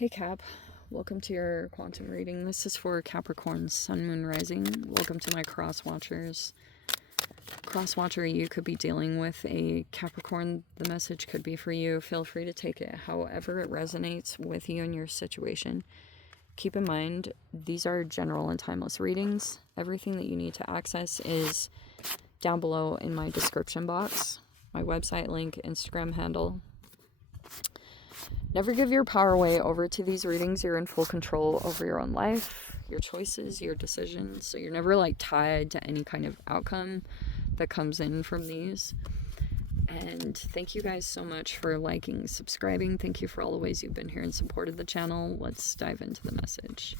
Hey Cap, welcome to your quantum reading. This is for Capricorn, Sun, Moon, Rising. Welcome to my cross watchers. Cross watcher, you could be dealing with a Capricorn. The message could be for you. Feel free to take it however it resonates with you and your situation. Keep in mind, these are general and timeless readings. Everything that you need to access is down below in my description box. My website link, Instagram handle. Never give your power away over to these readings. You're in full control over your own life, your choices, your decisions. So you're never like tied to any kind of outcome that comes in from these. And thank you guys so much for liking, subscribing. Thank you for all the ways you've been here and supported the channel. Let's dive into the message.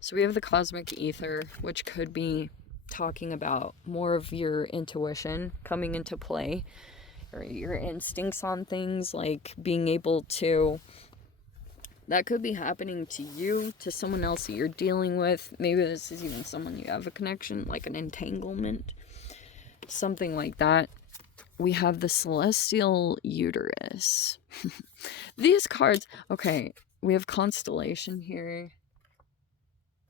So we have the cosmic ether, which could be talking about more of your intuition coming into play. Or your instincts on things, like being able to, that could be happening to you, to someone else that you're dealing with. Maybe this is even someone you have a connection, like an entanglement, something like that. We have the celestial uterus. These cards, okay, we have constellation here,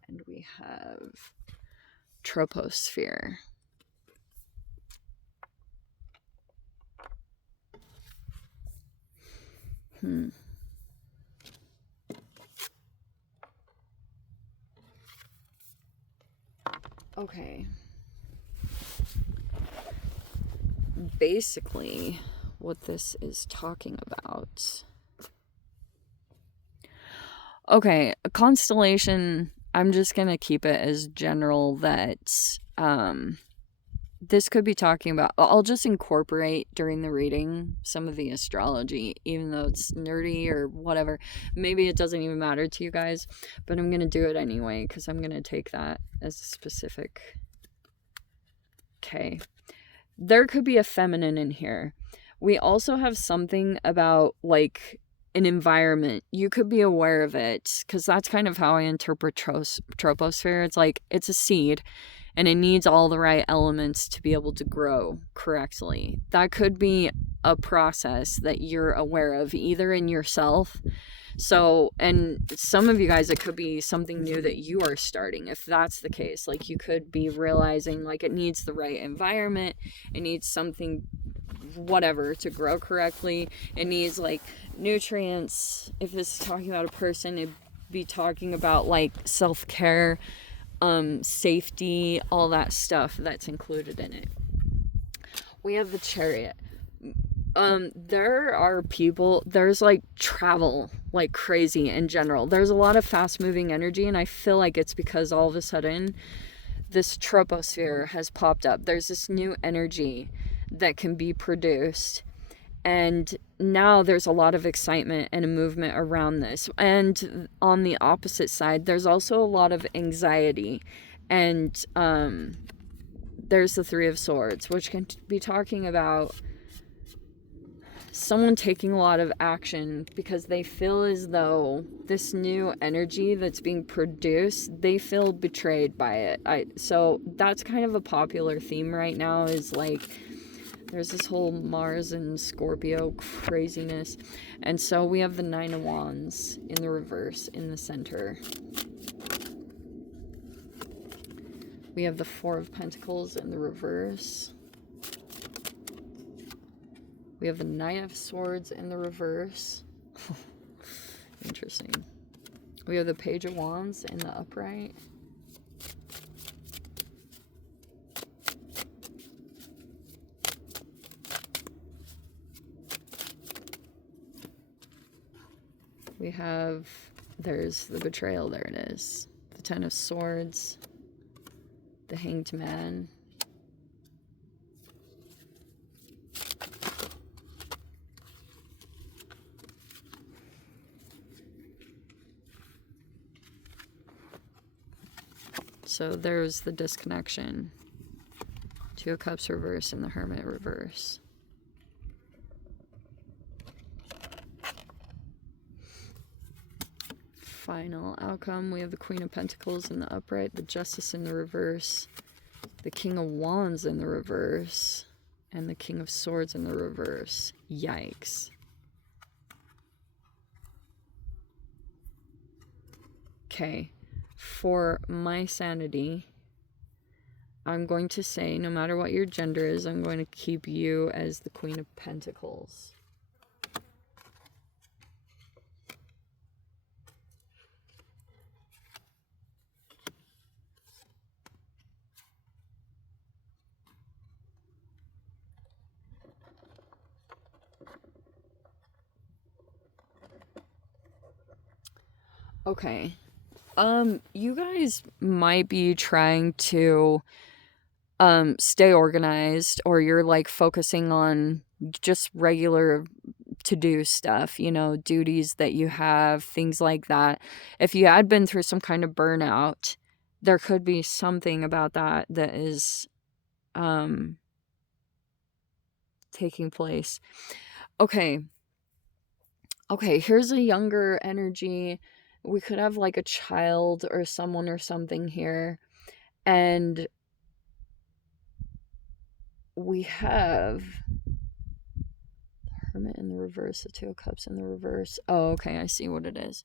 and we have troposphere. Okay. Basically, what this is talking about. Okay, a constellation, I'm just gonna keep it as general that, this could be talking about, I'll just incorporate during the reading some of the astrology, even though it's nerdy or whatever. Maybe it doesn't even matter to you guys, but I'm going to do it anyway because I'm going to take that as a specific. Okay. There could be a feminine in here. We also have something about like an environment. You could be aware of it because that's kind of how I interpret troposphere. It's like it's a seed. And it needs all the right elements to be able to grow correctly. That could be a process that you're aware of, either in yourself. So, and some of you guys, it could be something new that you are starting. If that's the case, like you could be realizing like it needs the right environment. It needs something, whatever, to grow correctly. It needs like nutrients. If this is talking about a person, it'd be talking about like self-care, safety, all that stuff that's included in it. We have the Chariot. There are people, there's like travel like crazy in general. There's a lot of fast moving energy, and I feel like it's because all of a sudden this troposphere has popped up. There's this new energy that can be produced, and now there's a lot of excitement and a movement around this. And on the opposite side, there's also a lot of anxiety. And there's the Three of Swords, which can be talking about someone taking a lot of action because they feel as though this new energy that's being produced, they feel betrayed by it. So that's kind of a popular theme right now, is like there's this whole Mars and Scorpio craziness. And so we have the Nine of Wands in the reverse in the center. We have the Four of Pentacles in the reverse. We have the Knight of Swords in the reverse. Interesting. We have the Page of Wands in the upright. We have, there's the Betrayal, there it is. The Ten of Swords, the Hanged Man. So there's the disconnection. Two of Cups reverse and the Hermit reverse. Final outcome, we have the Queen of Pentacles in the upright, the Justice in the reverse, the King of Wands in the reverse, and the King of Swords in the reverse. Yikes. Okay. For my sanity, I'm going to say, no matter what your gender is, I'm going to keep you as the Queen of Pentacles. Okay. You guys might be trying to stay organized, or you're like focusing on just regular to-do stuff, you know, duties that you have, things like that. If you had been through some kind of burnout, there could be something about that that is taking place. Okay, here's a younger energy. We could have like a child or someone or something here. And we have the Hermit in the reverse, the Two of Cups in the reverse. Oh, okay, I see what it is.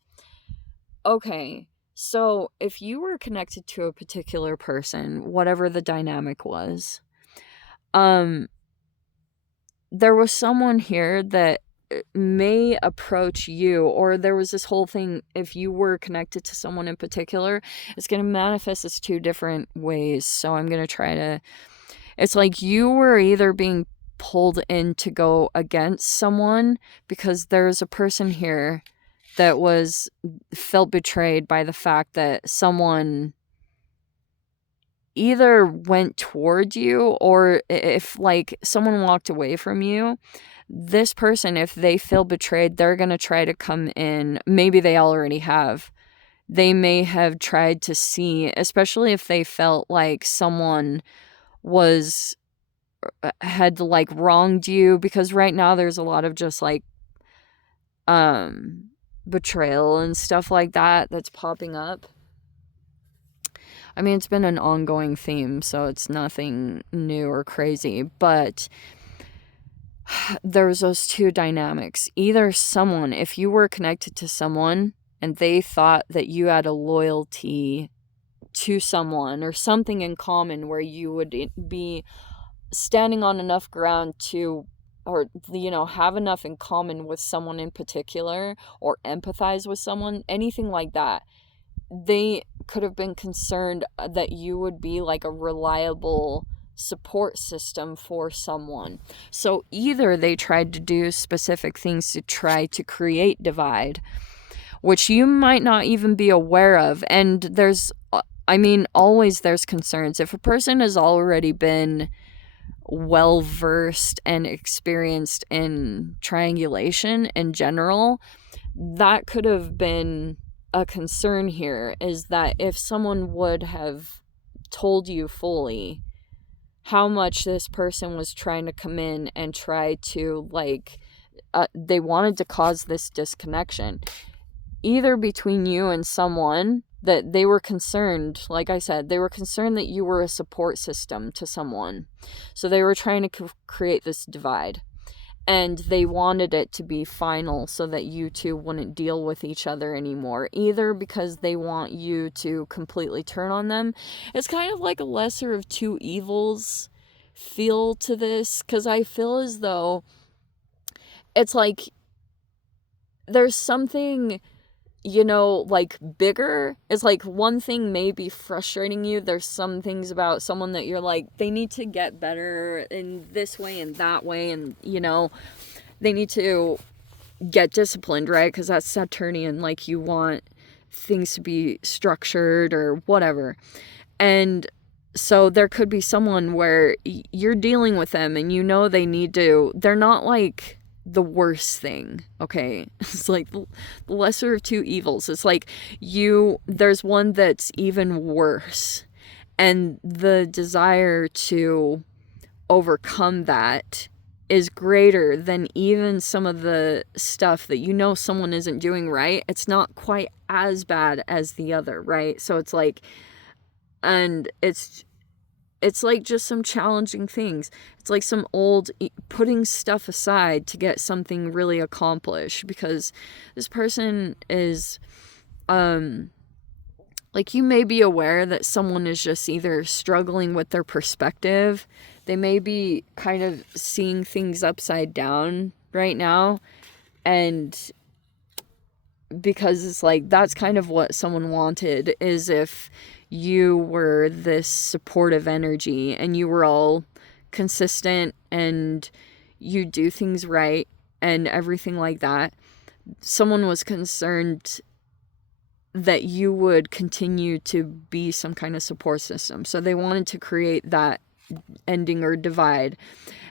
Okay, so if you were connected to a particular person, whatever the dynamic was, there was someone here that may approach you, or there was this whole thing. If you were connected to someone in particular, it's going to manifest as two different ways. So I'm going to try to, it's like you were either being pulled in to go against someone, because there's a person here that felt betrayed by the fact that someone either went toward you, or if like someone walked away from you, this person, if they feel betrayed, they're going to try to come in. Maybe they already have. They may have tried to see, especially if they felt like someone had like wronged you, because right now there's a lot of just like betrayal and stuff like that that's popping up. I mean, it's been an ongoing theme, so it's nothing new or crazy, but there's those two dynamics. Either someone, if you were connected to someone and they thought that you had a loyalty to someone or something in common where you would be standing on enough ground to, or, you know, have enough in common with someone in particular, or empathize with someone, anything like that, they could have been concerned that you would be like a reliable support system for someone. So either they tried to do specific things to try to create divide, which you might not even be aware of. And always there's concerns. If a person has already been well versed and experienced in triangulation in general, that could have been a concern here, is that if someone would have told you fully how much this person was trying to come in and try to they wanted to cause this disconnection either between you and someone, that they were concerned, like I said, they were concerned that you were a support system to someone. So they were trying to create this divide. And they wanted it to be final so that you two wouldn't deal with each other anymore. Either because they want you to completely turn on them. It's kind of like a lesser of two evils feel to this. Because I feel as though it's like there's something, you know, like bigger. It's like one thing may be frustrating you. There's some things about someone that you're like, they need to get better in this way and that way, and, you know, they need to get disciplined, right? Because that's Saturnian, like you want things to be structured or whatever. And so there could be someone where you're dealing with them and you know they're not like the worst thing, okay? It's like the lesser of two evils. It's like there's one that's even worse, and the desire to overcome that is greater than even some of the stuff that you know someone isn't doing right. It's not quite as bad as the other, right? So it's like, and it's like just some challenging things. It's like some old putting stuff aside to get something really accomplished, because this person is Like, you may be aware that someone is just either struggling with their perspective. They may be kind of seeing things upside down right now. And because it's like, that's kind of what someone wanted, is if you were this supportive energy and you were all consistent and you do things right and everything like that. Someone was concerned that you would continue to be some kind of support system. So they wanted to create that ending or divide.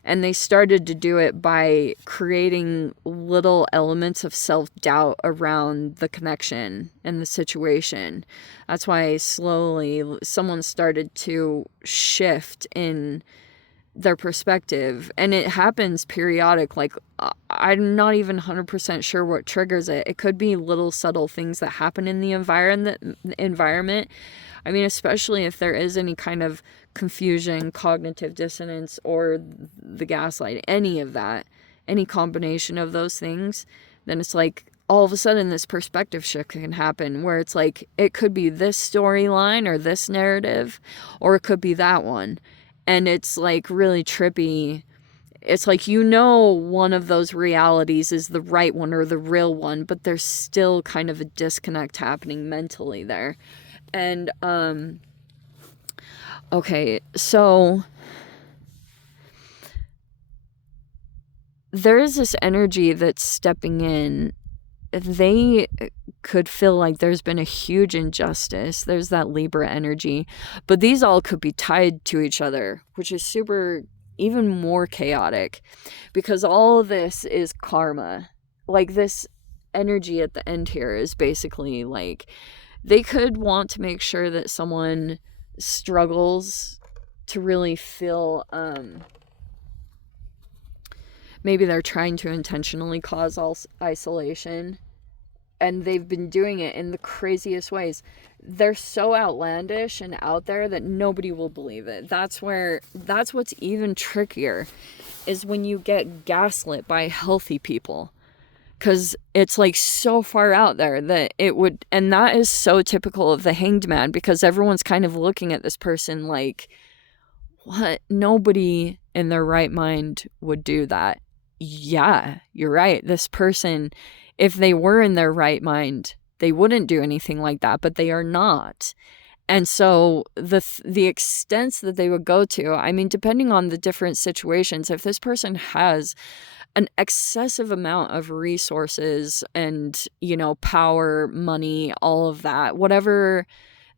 And they started to do it by creating little elements of self-doubt around the connection and the situation. That's why slowly someone started to shift in their perspective, and it happens periodic. Like, I'm not even 100% sure what triggers it. It could be little subtle things that happen in the environment. I mean, especially if there is any kind of confusion, cognitive dissonance, or the gaslight, any of that, any combination of those things, then it's like all of a sudden this perspective shift can happen where it's like it could be this storyline or this narrative, or it could be that one. And it's like really trippy. It's like, you know, one of those realities is the right one or the real one, but there's still kind of a disconnect happening mentally there. And, okay, so there is this energy that's stepping in. They could feel like there's been a huge injustice. There's that Libra energy, but these all could be tied to each other, which is super, even more chaotic, because all of this is karma. Like, this energy at the end here is basically like, they could want to make sure that someone struggles to really feel, maybe they're trying to intentionally cause isolation, and they've been doing it in the craziest ways. They're so outlandish and out there that nobody will believe it. That's what's even trickier, is when you get gaslit by healthy people. Because it's like so far out there that it would, and that is so typical of the Hanged Man, because everyone's kind of looking at this person like, what? Nobody in their right mind would do that. Yeah, you're right. This person, if they were in their right mind, they wouldn't do anything like that, but they are not. And so the extents that they would go to, I mean, depending on the different situations, if this person has an excessive amount of resources and, you know, power, money, all of that, whatever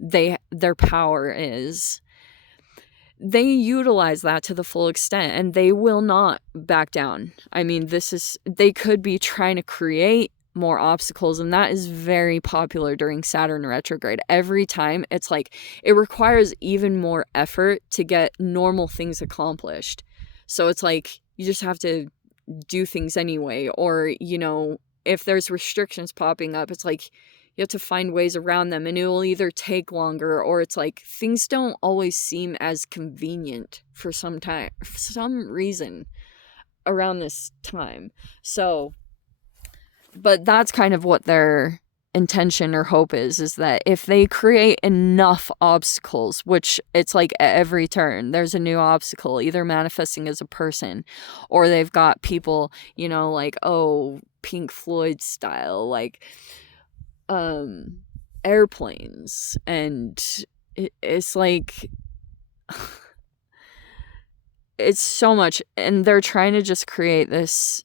their power is, they utilize that to the full extent, and they will not back down. I mean, they could be trying to create more obstacles, and that is very popular during Saturn retrograde. Every time, it's like it requires even more effort to get normal things accomplished. So it's like you just have to do things anyway, or, you know, if there's restrictions popping up, it's like you have to find ways around them, and it will either take longer, or it's like things don't always seem as convenient for some reason around this time. So, but that's kind of what their intention or hope is that if they create enough obstacles, which it's like at every turn there's a new obstacle, either manifesting as a person, or they've got people, you know, like, oh, Pink Floyd style, like airplanes, and it's like it's so much, and they're trying to just create this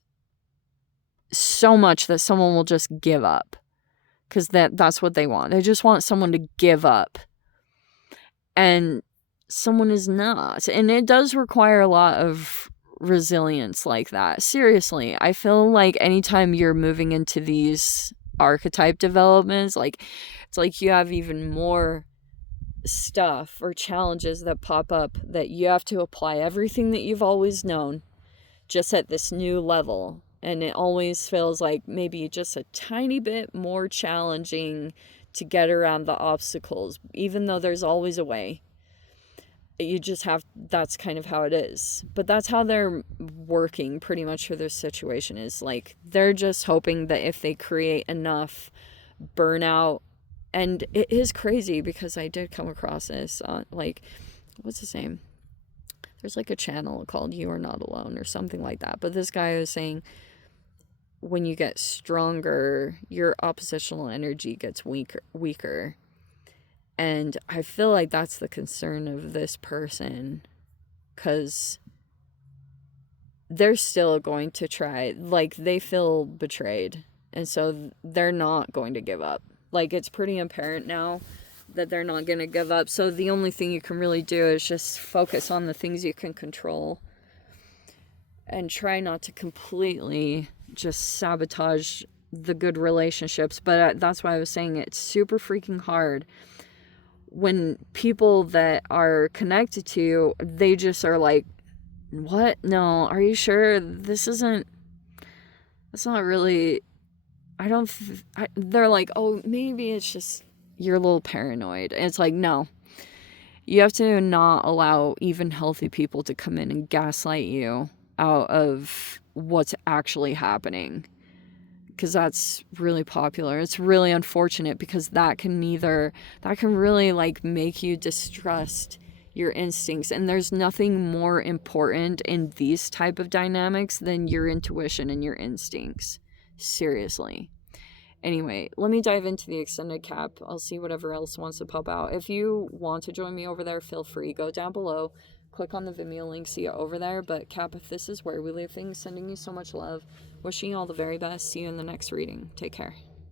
so much that someone will just give up, because that's what they want. They just want someone to give up, and someone is not. And it does require a lot of resilience like that. Seriously, I feel like anytime you're moving into these archetype developments, like, it's like you have even more stuff or challenges that pop up that you have to apply everything that you've always known just at this new level. And it always feels like maybe just a tiny bit more challenging to get around the obstacles, even though there's always a way. You just have, that's kind of how it is. But that's how they're working pretty much for this situation, is like they're just hoping that if they create enough burnout And it is crazy because I did come across this on, like, what's his name? There's like a channel called You Are Not Alone or something like that. But this guy was saying when you get stronger, your oppositional energy gets weaker. And I feel like that's the concern of this person, because they're still going to try. Like, they feel betrayed. And so they're not going to give up. Like, it's pretty apparent now that they're not going to give up. So the only thing you can really do is just focus on the things you can control. And try not to completely just sabotage the good relationships. But that's why I was saying it's super freaking hard when people that are connected to you, they just are like, what? No, are you sure? This isn't, it's not really, I don't, they're like, oh, maybe it's just, you're a little paranoid. And it's like, no. You have to not allow even healthy people to come in and gaslight you out of what's actually happening, because that's really popular. It's really unfortunate, because that can really like make you distrust your instincts, and there's nothing more important in these type of dynamics than your intuition and your instincts. Seriously. Anyway, let me dive into the extended cap. I'll see whatever else wants to pop out. If you want to join me over there, feel free. Go down below. Click on the Vimeo link, see you over there. But Cap, this is where we leave things. Sending you so much love. Wishing you all the very best. See you in the next reading. Take care.